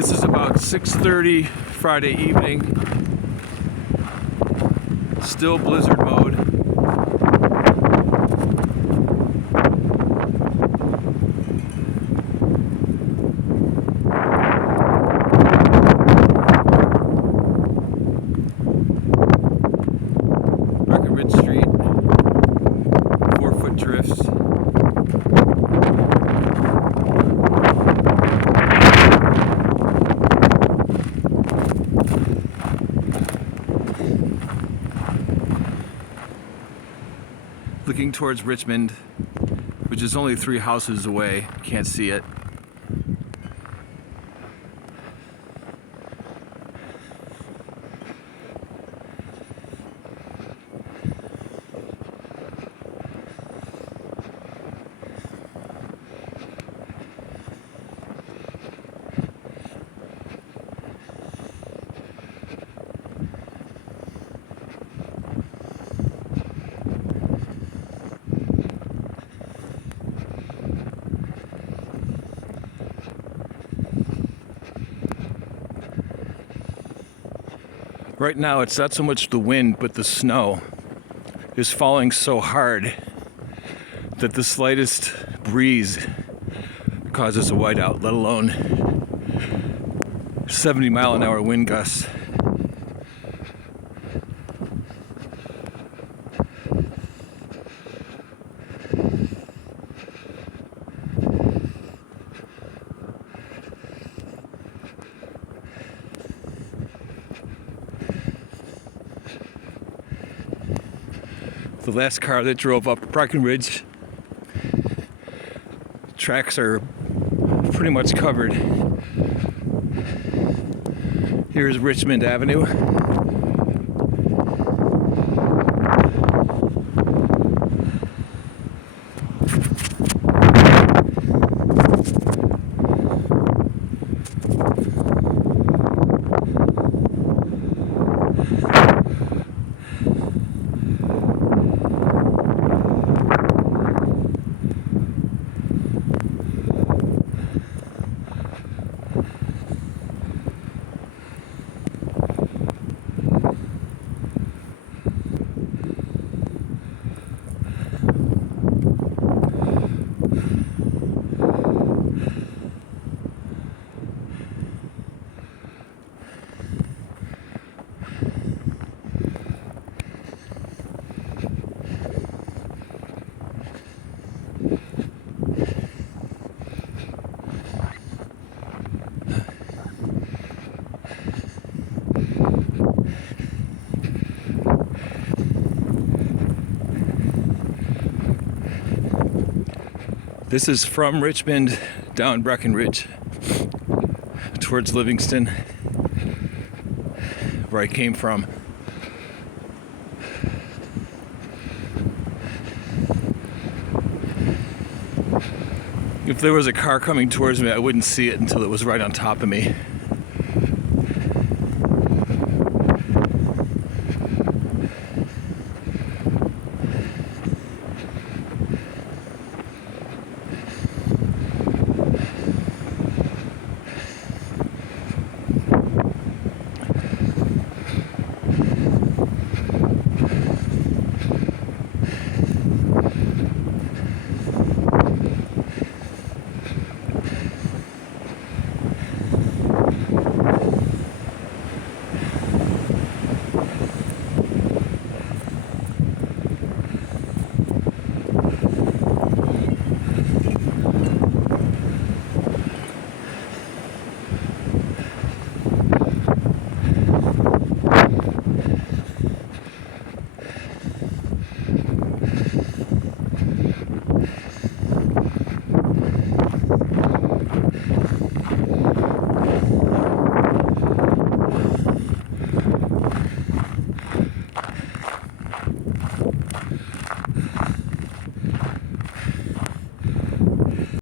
This is about 6:30 Friday evening. Still blizzard mode. Breckenridge Street, 4-foot drifts. Looking towards Richmond, which is only 3 houses away. Can't see it. Right now, it's not so much the wind, but the snow is falling so hard that the slightest breeze causes a whiteout, let alone 70-mile-an-hour wind gusts. The last car that drove up Breckenridge, tracks are pretty much covered. Here's Richmond Avenue. This is from Richmond down Breckenridge towards Livingston, where I came from. If there was a car coming towards me, I wouldn't see it until it was right on top of me.